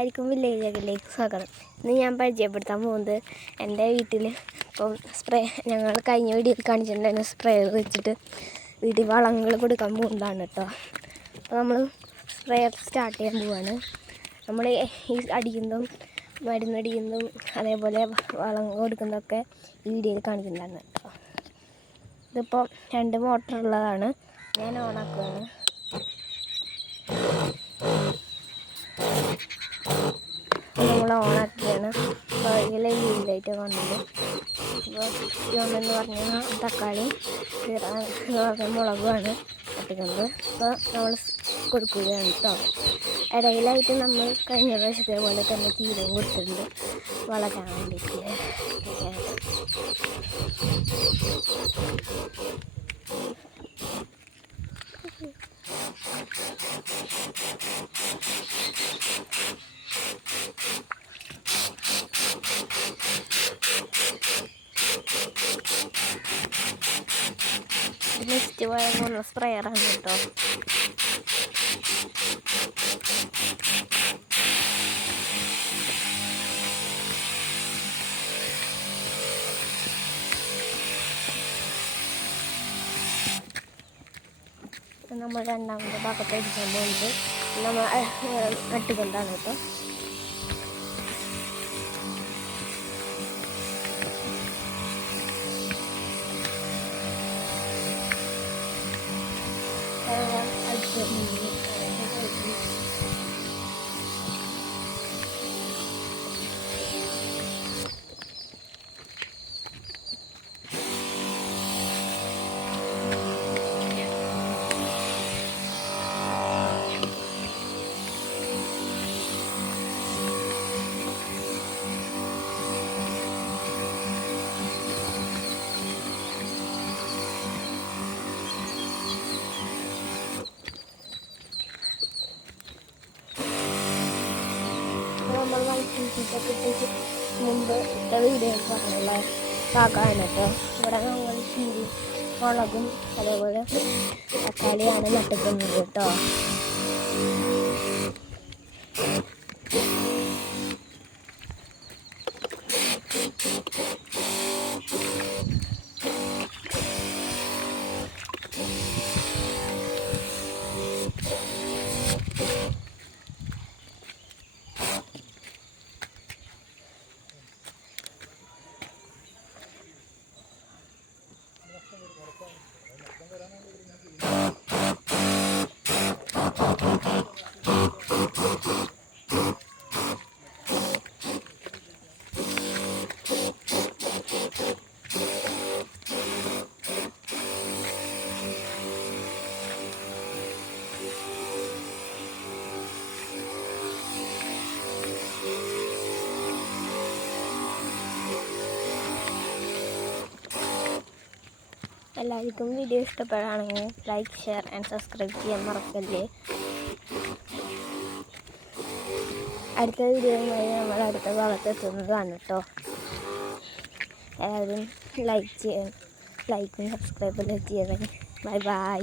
ആയിരിക്കും വില്ലേജിലേക്ക് സ്വാഗതം. ഇന്ന് ഞാൻ പരിചയപ്പെടുത്താൻ പോകുന്നത് എൻ്റെ വീട്ടിൽ ഇപ്പം ഞങ്ങൾ കഴിഞ്ഞ വീഡിയോയിൽ കാണിച്ചിട്ടുണ്ടായിരുന്നു സ്പ്രേ വെച്ചിട്ട് വീട്ടിൽ വളങ്ങൾ കൊടുക്കാൻ പോകുന്നതാണ് കേട്ടോ. അപ്പോൾ നമ്മൾ സ്പ്രേ സ്റ്റാർട്ട് ചെയ്യാൻ പോവുകയാണ്. നമ്മൾ ഈ അടിക്കുന്നതും മരുന്നടിക്കുന്നതും അതേപോലെ വളം കൊടുക്കുന്നതൊക്കെ ഈ വീഡിയോയിൽ കാണിക്കുന്നുണ്ടായിരുന്നു കേട്ടോ. ഇതിപ്പോൾ 2 മോട്ടറുള്ളതാണ്. ഞാൻ ഓണാക്കുകയാണ്. നമ്മൾ ഓണാക്കിയാണ്. അപ്പോൾ ഇതിലെ ലൈറ്റ് വന്നത്. അപ്പോൾ ഇതൊന്നെന്ന് പറഞ്ഞാൽ തക്കാളി മുളകുമാണ് കത്തിക്കുന്നത്. അപ്പോൾ നമ്മൾ കൊടുക്കുകയാണ് കേട്ടോ. ഇടയിലായിട്ട് നമ്മൾ കഴിഞ്ഞ പ്രാവശ്യത്തെ പോലെ തന്നെ ചീരയും കൊടുത്തിട്ടുണ്ട് വളരാൻ വേണ്ടിയിട്ട്. നെക്സ്റ്റ് പോകുന്ന സ്പ്രെയറാണ് കേട്ടോ. നമ്മൾ രണ്ടാമത്തെ ഭാഗത്ത് അടിക്കാൻ പോകുന്നത് നമ്മൾ നട്ടുകൊണ്ടാണ് കേട്ടോ. നമ്മൾ വൈദ്യുതിക്കൊക്കെ ഇട്ടിട്ട് മുമ്പ് ഇട്ട വീഡിയോ പറഞ്ഞുള്ള പാകമാണ് കേട്ടോ. ഇവിടെ നമ്മൾ ചീരി മുളകും അതേപോലെ തക്കാളിയാണ് നട്ടിക്കുന്നത് കേട്ടോ. എല്ലാവർക്കും വീഡിയോ ഇഷ്ടപ്പെടുകയാണെങ്കിൽ ലൈക്ക്, ഷെയർ ആൻഡ് സബ്സ്ക്രൈബ് ചെയ്യാൻ മറക്കല്ലേ. അടുത്ത വീഡിയോയുമായി നമ്മൾ അടുത്ത ഭാഗത്ത് എത്തുന്നതാണ് കേട്ടോ. എല്ലാവരും ലൈക്കും സബ്സ്ക്രൈബും ചെയ്യണം. Bye bye.